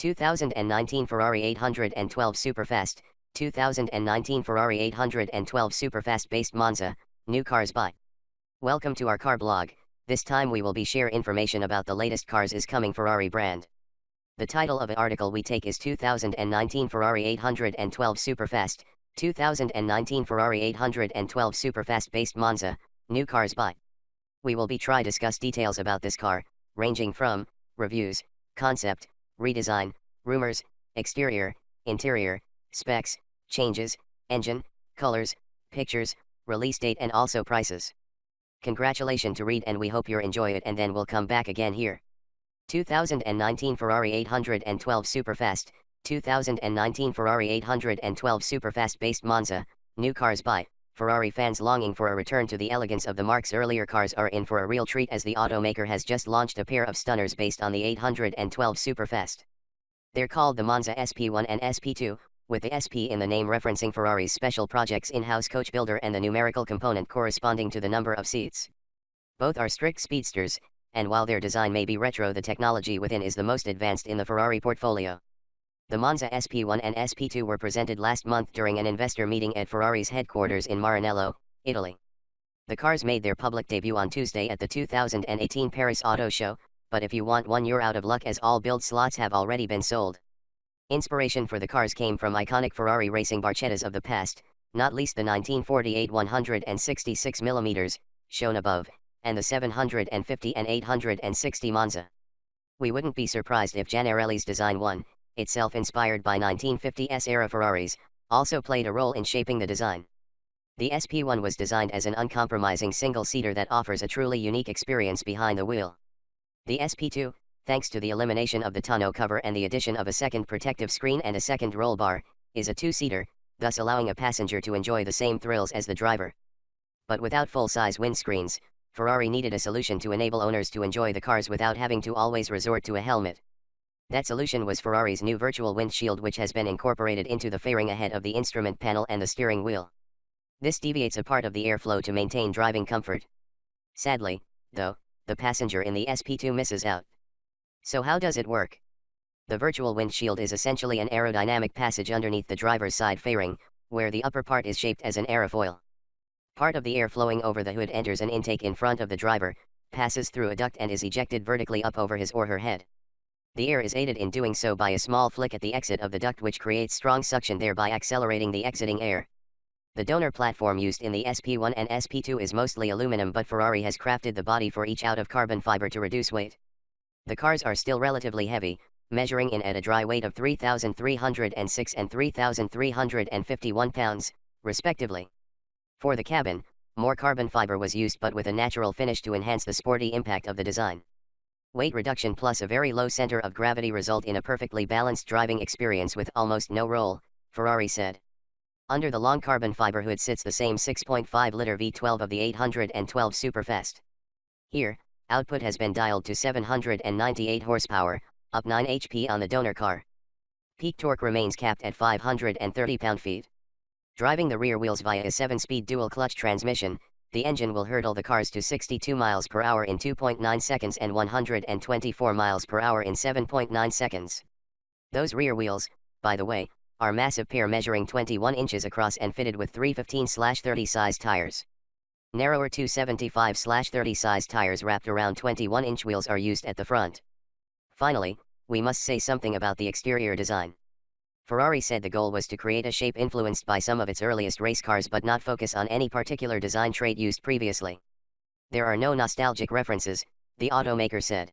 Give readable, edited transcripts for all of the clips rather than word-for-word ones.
2019 Ferrari 812 Superfast, 2019 Ferrari 812 Superfast based Monza, new cars by. Welcome to our car blog. This time we will be share information about the latest cars is coming Ferrari brand. The title of the article we take is 2019 Ferrari 812 Superfast, 2019 Ferrari 812 Superfast based Monza, new cars by. We will be try discuss details about this car, ranging from reviews, concept, redesign, rumors, exterior, interior, specs, changes, engine, colors, pictures, release date and also prices. Congratulations to read and we hope you enjoy it and then we'll come back again here. 2019 Ferrari 812 Superfast, 2019 Ferrari 812 Superfast based Monza, new cars by. Ferrari fans longing for a return to the elegance of the marque's earlier cars are in for a real treat as the automaker has just launched a pair of stunners based on the 812 Superfast. They're called the Monza SP1 and SP2, with the SP in the name referencing Ferrari's special projects in-house coach builder and the numerical component corresponding to the number of seats. Both are strict speedsters, and while their design may be retro, the technology within is the most advanced in the Ferrari portfolio. The Monza SP1 and SP2 were presented last month during an investor meeting at Ferrari's headquarters in Maranello, Italy. The cars made their public debut on Tuesday at the 2018 Paris Auto Show, but if you want one you're out of luck as all build slots have already been sold. Inspiration for the cars came from iconic Ferrari racing barchettas of the past, not least the 1948 166mm, shown above, and the 750 and 860 Monza. We wouldn't be surprised if Gianarelli's Design 1, itself inspired by 1950s-era Ferraris, also played a role in shaping the design. The SP1 was designed as an uncompromising single-seater that offers a truly unique experience behind the wheel. The SP2, thanks to the elimination of the tonneau cover and the addition of a second protective screen and a second roll bar, is a two-seater, thus allowing a passenger to enjoy the same thrills as the driver. But without full-size windscreens, Ferrari needed a solution to enable owners to enjoy the cars without having to always resort to a helmet. That solution was Ferrari's new virtual windshield, which has been incorporated into the fairing ahead of the instrument panel and the steering wheel. This deviates a part of the airflow to maintain driving comfort. Sadly, though, the passenger in the SP2 misses out. So how does it work? The virtual windshield is essentially an aerodynamic passage underneath the driver's side fairing, where the upper part is shaped as an aerofoil. Part of the air flowing over the hood enters an intake in front of the driver, passes through a duct and is ejected vertically up over his or her head. The air is aided in doing so by a small flick at the exit of the duct, which creates strong suction, thereby accelerating the exiting air. The donor platform used in the SP1 and SP2 is mostly aluminum, but Ferrari has crafted the body for each out of carbon fiber to reduce weight. The cars are still relatively heavy, measuring in at a dry weight of 3,306 and 3,351 pounds, respectively. For the cabin, more carbon fiber was used but with a natural finish to enhance the sporty impact of the design. Weight reduction plus a very low center of gravity result in a perfectly balanced driving experience with almost no roll, Ferrari said. Under the long carbon fiber hood sits the same 6.5-liter V12 of the 812 Superfast. Here, output has been dialed to 798 horsepower, up 9 HP on the donor car. Peak torque remains capped at 530 pound-feet. Driving the rear wheels via a 7-speed dual-clutch transmission, the engine will hurtle the cars to 62 miles per hour in 2.9 seconds and 124 miles per hour in 7.9 seconds. Those rear wheels, by the way, are massive pair measuring 21 inches across and fitted with 315/30 size tires. Narrower 275/30 size tires wrapped around 21-inch wheels are used at the front. Finally, we must say something about the exterior design. Ferrari said the goal was to create a shape influenced by some of its earliest race cars but not focus on any particular design trait used previously. There are no nostalgic references, the automaker said.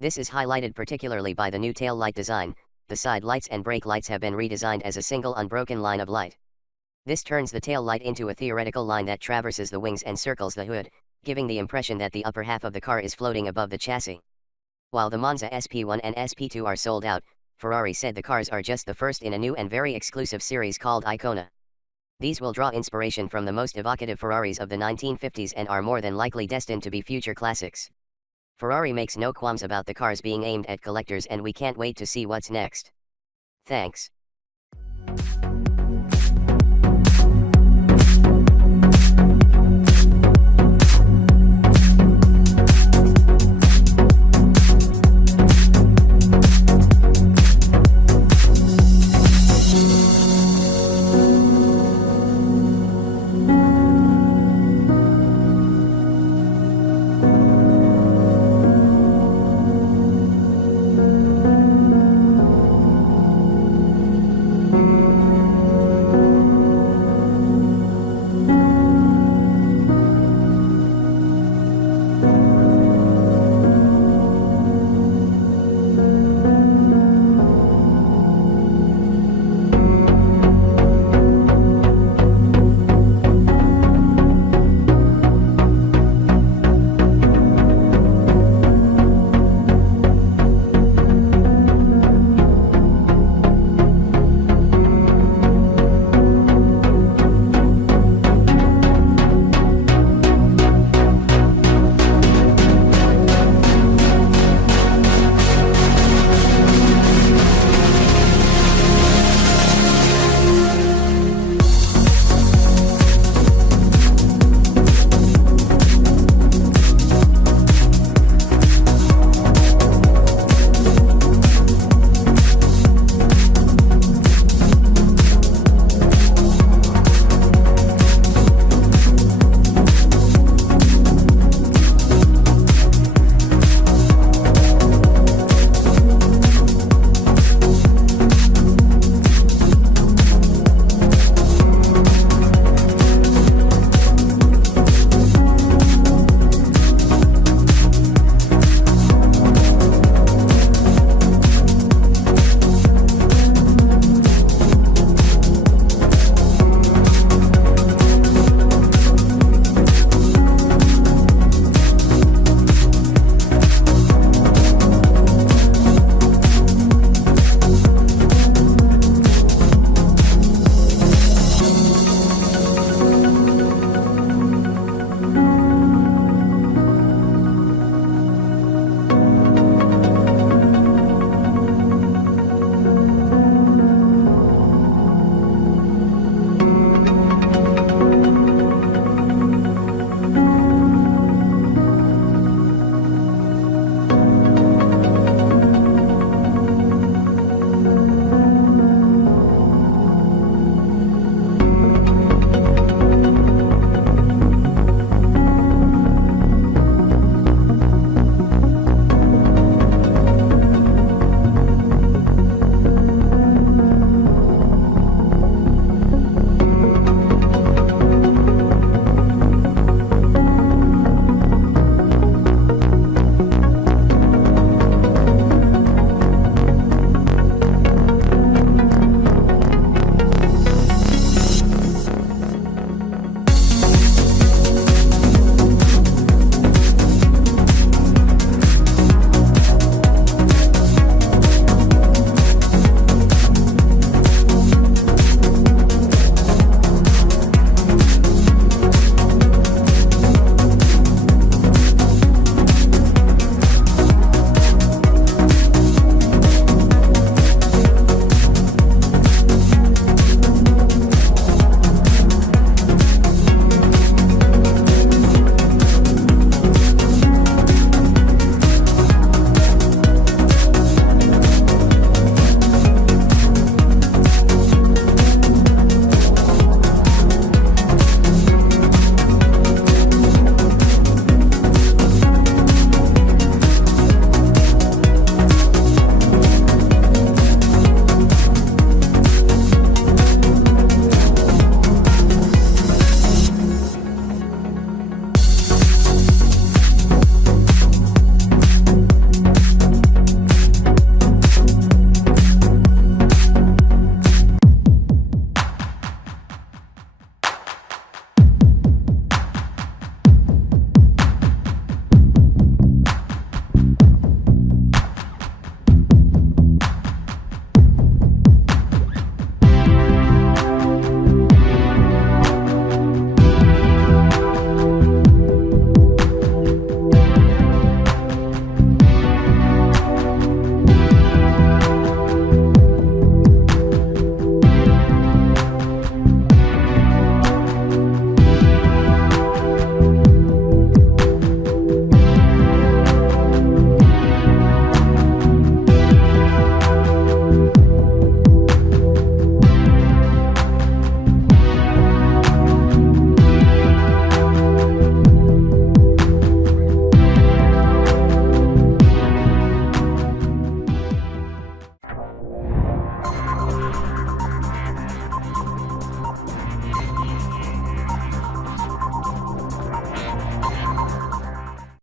This is highlighted particularly by the new tail light design. The side lights and brake lights have been redesigned as a single unbroken line of light. This turns the tail light into a theoretical line that traverses the wings and circles the hood, giving the impression that the upper half of the car is floating above the chassis. While the Monza SP1 and SP2 are sold out, Ferrari said the cars are just the first in a new and very exclusive series called Icona. These will draw inspiration from the most evocative Ferraris of the 1950s and are more than likely destined to be future classics. Ferrari makes no qualms about the cars being aimed at collectors and we can't wait to see what's next. Thanks.